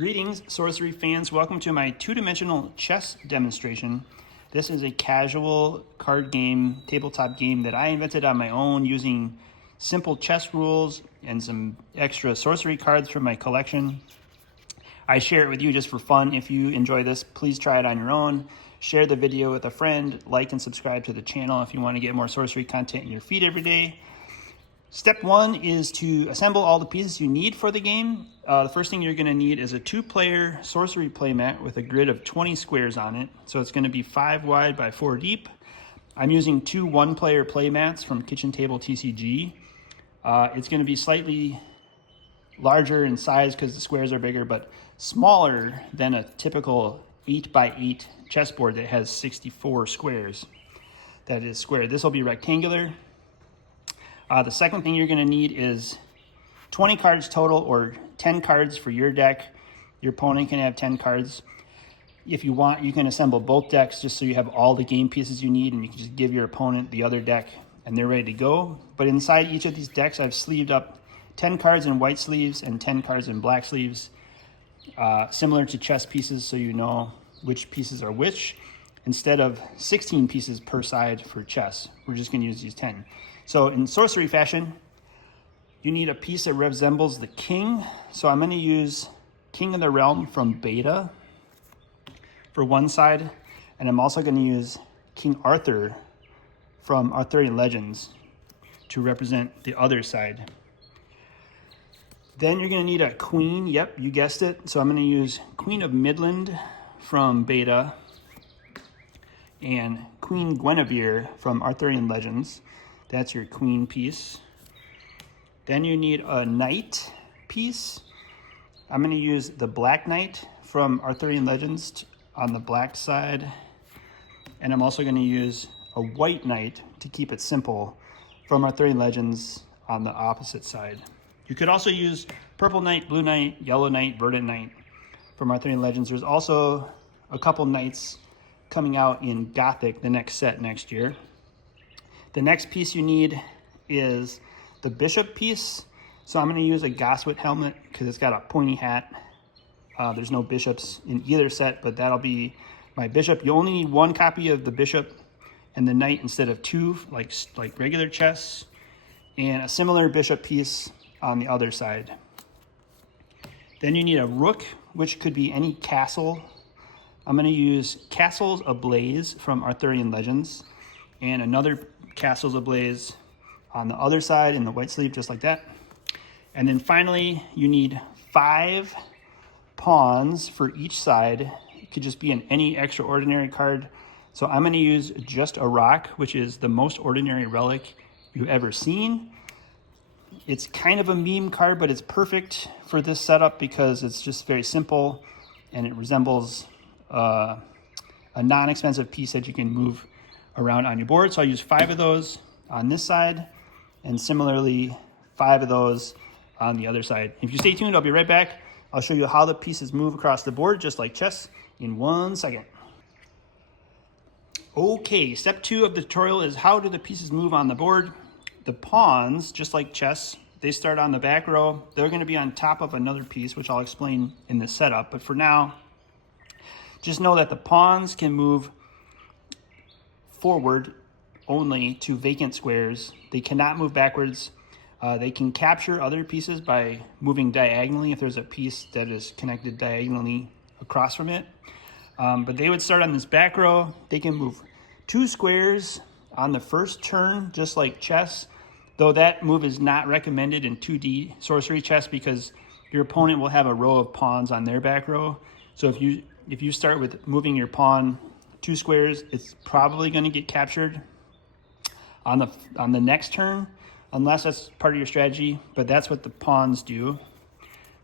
Greetings, sorcery fans. Welcome to my two-dimensional chess demonstration. This is a casual card game, tabletop game that I invented on my own using simple chess rules and some extra sorcery cards from my collection. I share it with you just for fun. If you enjoy this, please try it on your own. Share the video with a friend, like and subscribe to the channel if you want to get more sorcery content in your feed every day. Step one is to assemble all the pieces you need for the game. The first thing you're going to need is a two-player sorcery playmat with a grid of 20 squares on it. So it's going to be 5 wide by 4 deep. I'm using two one-player playmats from Kitchen Table TCG. It's going to be slightly larger in size because the squares are bigger, but smaller than a typical 8 by 8 chessboard that has 64 squares. That is square. This will be rectangular. The second thing you're going to need is 20 cards total, or 10 cards for your deck. Your opponent can have 10 cards. If you want, you can assemble both decks just so you have all the game pieces you need, and you can just give your opponent the other deck and they're ready to go. But inside each of these decks, I've sleeved up 10 cards in white sleeves and 10 cards in black sleeves, similar to chess pieces, so you know which pieces are which. Instead of 16 pieces per side for chess, we're just going to use these 10. So in sorcery fashion, you need a piece that resembles the king. So I'm going to use King of the Realm from Beta for one side, and I'm also going to use King Arthur from Arthurian Legends to represent the other side. Then you're going to need a queen. Yep, you guessed it. So I'm going to use Queen of Midland from Beta and Queen Guinevere from Arthurian Legends. That's your queen piece. Then you need a knight piece. I'm going to use the Black Knight from Arthurian Legends on the black side. And I'm also going to use a white knight to keep it simple from Arthurian Legends on the opposite side. You could also use purple knight, blue knight, yellow knight, verdant knight from Arthurian Legends. There's also a couple knights coming out in Gothic, the next set next year. The next piece you need is the bishop piece. So I'm going to use a Goswit helmet because it's got a pointy hat. There's no bishops in either set, but that'll be my bishop. You only need one copy of the bishop and the knight instead of two, like regular chess, and a similar bishop piece on the other side. Then you need a rook, which could be any castle. I'm going to use Castles Ablaze from Arthurian Legends and another Castles Ablaze on the other side in the white sleeve, just like that. And then finally, you need 5 pawns for each side. It could just be in any extraordinary card. So I'm going to use just a rock, which is the most ordinary relic you've ever seen. It's kind of a meme card, but it's perfect for this setup because it's just very simple and it resembles a non-expensive piece that you can move around on your board. So I'll use 5 of those on this side, and similarly 5 of those on the other side. If you stay tuned, I'll be right back. I'll show you how the pieces move across the board, just like chess, in 1 second. Okay, step 2 of the tutorial is how do the pieces move on the board. The pawns, just like chess, they start on the back row. They're going to be on top of another piece, which I'll explain in this setup. But for now, just know that the pawns can move forward only to vacant squares. They cannot move backwards. They can capture other pieces by moving diagonally if there's a piece that is connected diagonally across from it. But they would start on this back row. They can move 2 squares on the first turn, just like chess, though that move is not recommended in 2D sorcery chess because your opponent will have a row of pawns on their back row. So if you start with moving your pawn 2 squares, it's probably going to get captured on the next turn, unless that's part of your strategy, but that's what the pawns do.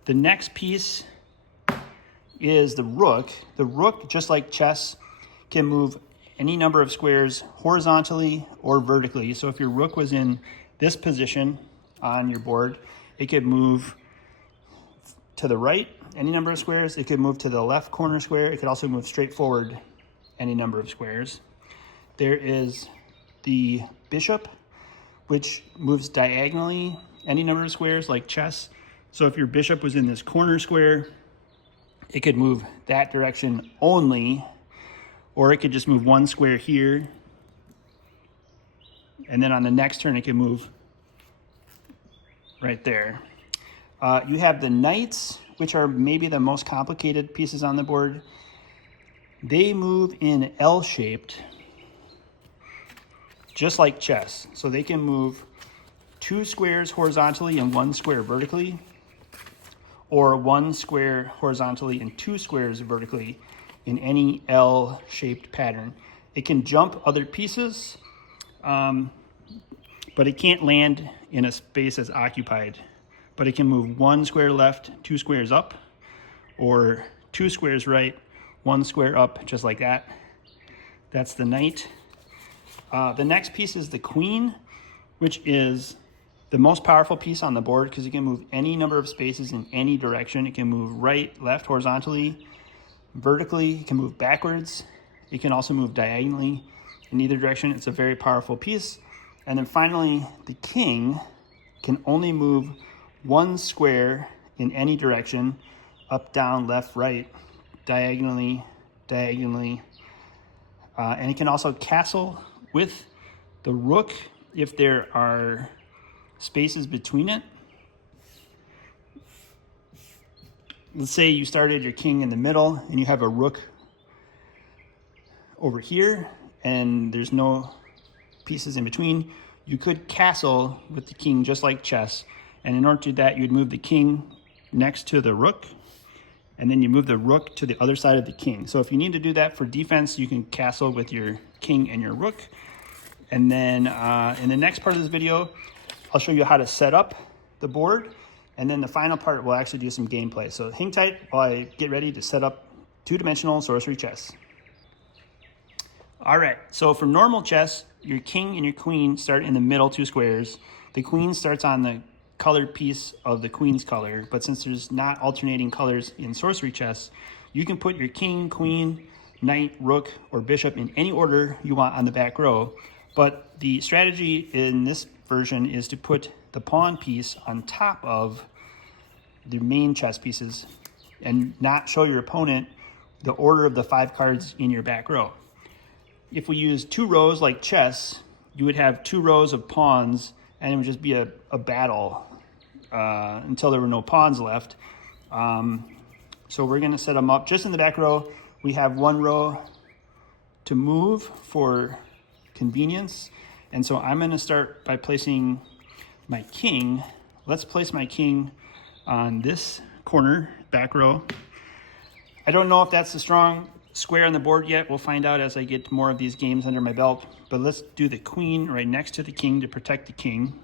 The next piece is the rook. The rook, just like chess, can move any number of squares horizontally or vertically. So if your rook was in this position on your board, it could move to the right any number of squares. It could move to the left corner square. It could also move straight forward any number of squares. There is the bishop, which moves diagonally any number of squares like chess. So if your bishop was in this corner square, it could move that direction only, or it could just move one square here, and then on the next turn it can move right there. You have the knights, which are maybe the most complicated pieces on the board. They move in L-shaped, just like chess. So they can move 2 squares horizontally and 1 square vertically, or 1 square horizontally and 2 squares vertically in any L-shaped pattern. It can jump other pieces, but it can't land in a space that's occupied. But it can move 1 square left, 2 squares up, or 2 squares right, 1 square up, just like that. That's the knight. The next piece is the queen, which is the most powerful piece on the board because it can move any number of spaces in any direction. It can move right, left, horizontally, vertically. It can move backwards. It can also move diagonally in either direction. It's a very powerful piece. And then finally, the king can only move 1 square in any direction, up, down, left, right, diagonally, diagonally. And it can also castle with the rook if there are spaces between it. Let's say you started your king in the middle and you have a rook over here and there's no pieces in between. You could castle with the king just like chess. And in order to do that, you'd move the king next to the rook, and then you move the rook to the other side of the king. So if you need to do that for defense, you can castle with your king and your rook. And then in the next part of this video, I'll show you how to set up the board. And then the final part, we'll actually do some gameplay. So hang tight while I get ready to set up two-dimensional sorcery chess. All right, so for normal chess, your king and your queen start in the middle 2 squares. The queen starts on the colored piece of the queen's color, but since there's not alternating colors in sorcery chess, you can put your king, queen, knight, rook, or bishop in any order you want on the back row. But the strategy in this version is to put the pawn piece on top of the main chess pieces and not show your opponent the order of the 5 cards in your back row. If we use 2 rows like chess, you would have 2 rows of pawns and it would just be a battle until there were no pawns left. So we're gonna set them up just in the back row. We have 1 row to move for convenience. And so I'm gonna start by placing my king. Let's place my king on this corner, back row. I don't know if that's a strong square on the board yet. We'll find out as I get more of these games under my belt. But let's do the queen right next to the king to protect the king.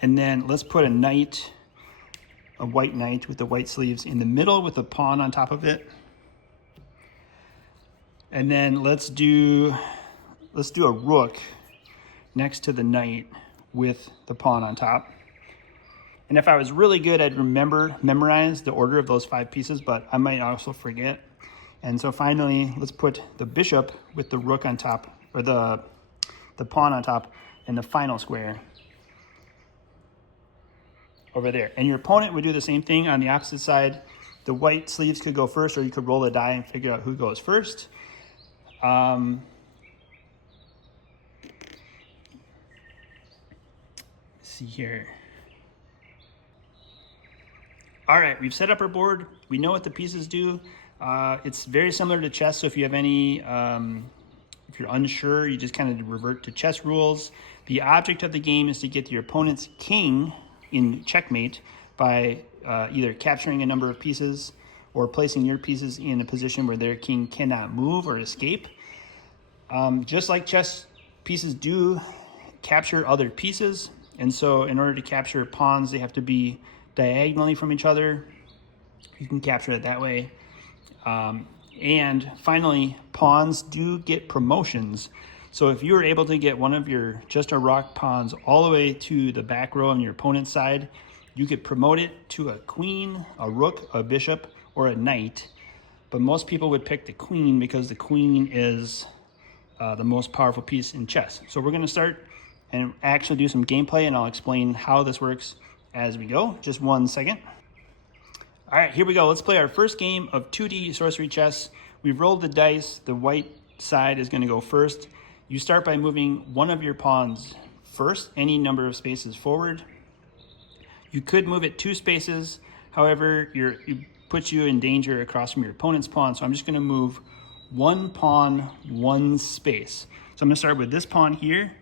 And then let's put a knight, a white knight with the white sleeves in the middle with a pawn on top of it. And then let's do a rook next to the knight with the pawn on top. And if I was really good, I'd memorize the order of those 5 pieces, but I might also forget. And so finally, let's put the bishop with the rook on top, or the pawn on top in the final square over there. And your opponent would do the same thing on the opposite side. The white sleeves could go first, or you could roll a die and figure out who goes first. Let's see here. All right, we've set up our board. We know what the pieces do. It's very similar to chess, so if you have any, if you're unsure, you just kind of revert to chess rules. The object of the game is to get your opponent's king in checkmate by either capturing a number of pieces or placing your pieces in a position where their king cannot move or escape. Just like chess, pieces do capture other pieces, and so in order to capture pawns, they have to be diagonally from each other. You can capture it that way. And finally, pawns do get promotions. So if you were able to get one of your just a rock pawns all the way to the back row on your opponent's side, you could promote it to a queen, a rook, a bishop, or a knight. But most people would pick the queen because the queen is the most powerful piece in chess. So we're gonna start and actually do some gameplay, and I'll explain how this works as we go. Just 1 second. All right, here we go. Let's play our first game of 2D sorcery chess. We've rolled the dice. The white side is going to go first. You start by moving one of your pawns first, any number of spaces forward. You could move it 2 spaces. However, it puts you in danger across from your opponent's pawn. So I'm just going to move 1 pawn 1 space. So I'm going to start with this pawn here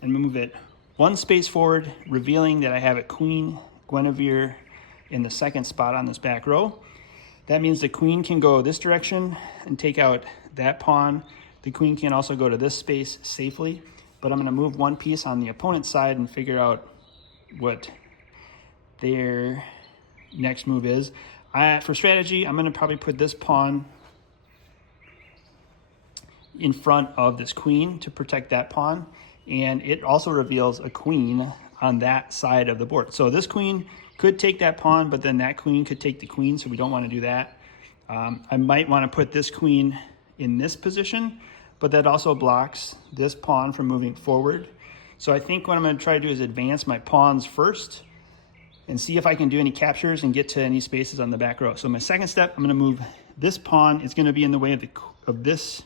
and move it 1 space forward, revealing that I have a Queen Guinevere in the 2nd spot on this back row. That means the queen can go this direction and take out that pawn. The queen can also go to this space safely, but I'm going to move 1 piece on the opponent's side and figure out what their next move is. For strategy, I'm going to probably put this pawn in front of this queen to protect that pawn, and it also reveals a queen on that side of the board. So this queen could take that pawn, but then that queen could take the queen, so we don't want to do that. I might want to put this queen in this position, but that also blocks this pawn from moving forward. So I think what I'm going to try to do is advance my pawns first and see if I can do any captures and get to any spaces on the back row. So my second step, I'm going to move this pawn. It's going to be in the way of this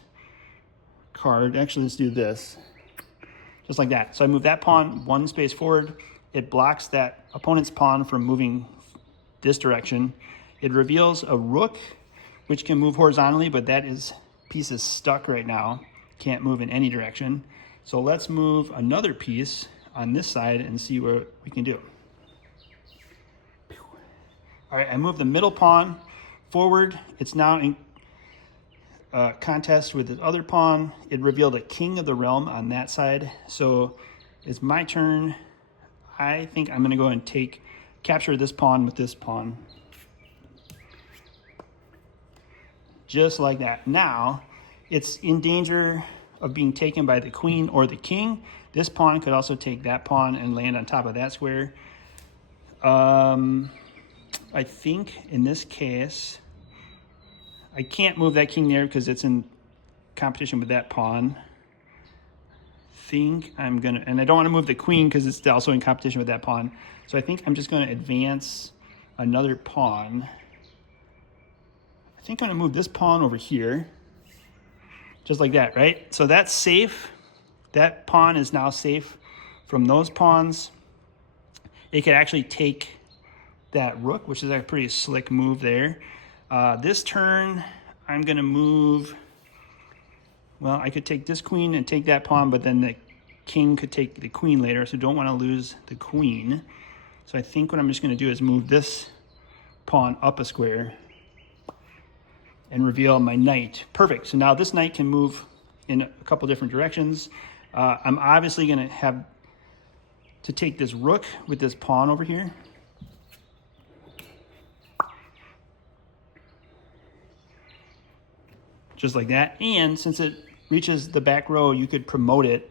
card. Actually, let's do this. Just like that. So I move that pawn 1 space forward. It blocks that opponent's pawn from moving this direction. It reveals a rook, which can move horizontally, but that piece is stuck right now. Can't move in any direction. So let's move another piece on this side and see what we can do. All right, I moved the middle pawn forward. It's now in contest with this other pawn. It revealed a king of the realm on that side. So it's my turn. I think I'm going to go and capture this pawn with this pawn. Just like that. Now, it's in danger of being taken by the queen or the king. This pawn could also take that pawn and land on top of that square. I think in this case, I can't move that king there because it's in competition with that pawn. And I don't want to move the queen because it's also in competition with that pawn. So I think I'm just going to advance another pawn. I think I'm going to move this pawn over here. Just like that, right? So that's safe. That pawn is now safe from those pawns. It could actually take that rook, which is a pretty slick move there. This turn, I'm going to move... Well, I could take this queen and take that pawn, but then the king could take the queen later, so don't want to lose the queen. So I think what I'm just going to do is move this pawn up a square and reveal my knight. Perfect. So now this knight can move in a couple different directions. I'm obviously going to have to take this rook with this pawn over here. Just like that. And since it reaches the back row, you could promote it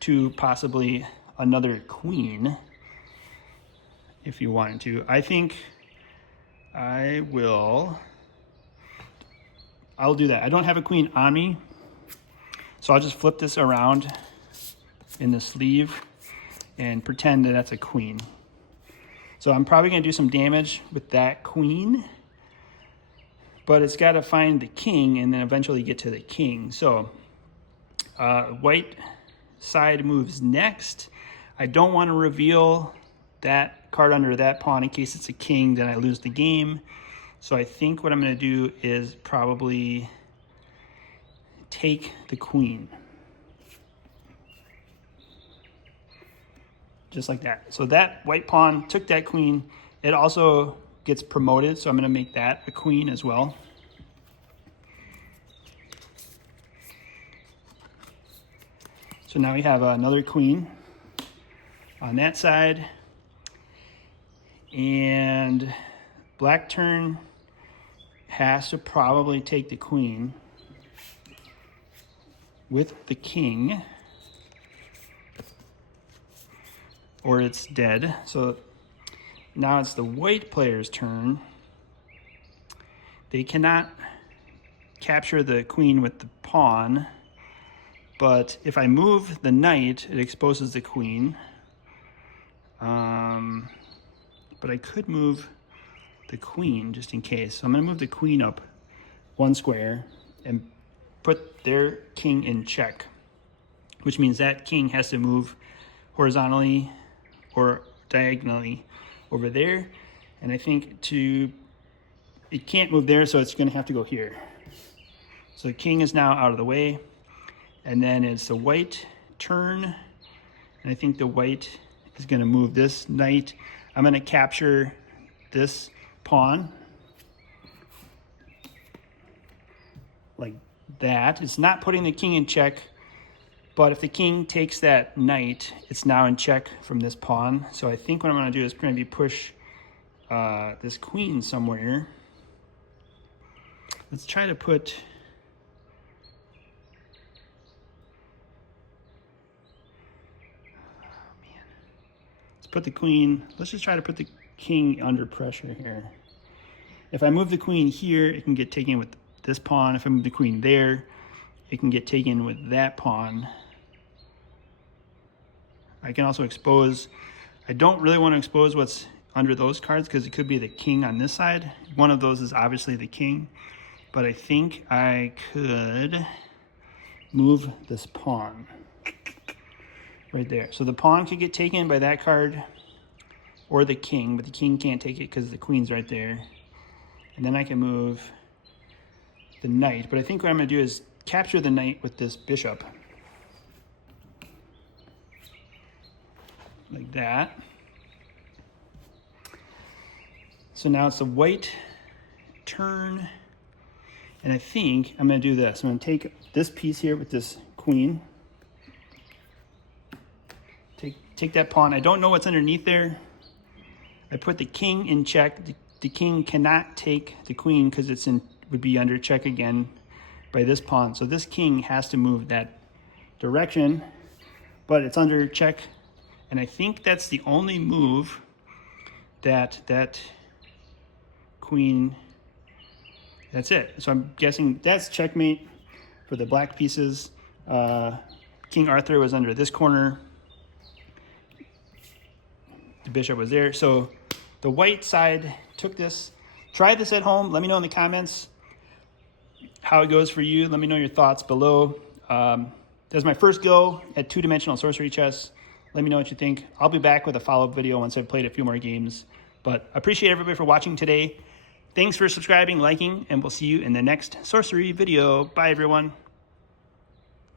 to possibly another queen if you wanted to. I think I'll do that. I don't have a queen on me, so I'll just flip this around in the sleeve and pretend that that's a queen. So I'm probably going to do some damage with that queen, but it's got to find the king and then eventually get to the king. So white side moves next. I don't want to reveal that card under that pawn in case it's a king, then I lose the game. So I think what I'm going to do is probably take the queen. Just like that. So that white pawn took that queen. It also gets promoted, so I'm going to make that a queen as well. So now we have another queen on that side. And black turn has to probably take the queen with the king, or it's dead. So now it's the white player's turn. They cannot capture the queen with the pawn, but if I move the knight, it exposes the queen. But I could move the queen just in case. So I'm going to move the queen up 1 square and put their king in check, which means that king has to move horizontally or diagonally over there. And I think it can't move there, so it's going to have to go here. So the king is now out of the way. And then it's the white turn. And I think the white is going to move this knight. I'm going to capture this pawn like that. It's not putting the king in check, but if the king takes that knight, it's now in check from this pawn. So I think what I'm going to do is maybe push this queen somewhere. Let's try to put... put the queen, let's just try to put the king under pressure here. If I move the queen here, it can get taken with this pawn. If I move the queen there, it can get taken with that pawn. I can also expose, I don't really want to expose what's under those cards because it could be the king on this side. One of those is obviously the king, but I think I could move this pawn right there. So the pawn could get taken by that card or the king, but the king can't take it because the queen's right there. And then I can move the knight, but I think what I'm going to do is capture the knight with this bishop. Like that. So now it's a white turn, and I think I'm going to do this. I'm going to take this piece here with this queen, take that pawn. I don't know what's underneath there. I put the king in check. The king cannot take the queen because would be under check again by this pawn. So this king has to move that direction, but it's under check. And I think that's the only move that queen, that's it. So I'm guessing that's checkmate for the black pieces. King Arthur was under this corner. The bishop was there. So the white side took this. Try this at home. Let me know in the comments how it goes for you. Let me know your thoughts below. That's my first go at 2-dimensional sorcery chess. Let me know what you think. I'll be back with a follow-up video once I've played a few more games. But I appreciate everybody for watching today. Thanks for subscribing, liking, and we'll see you in the next sorcery video. Bye, everyone.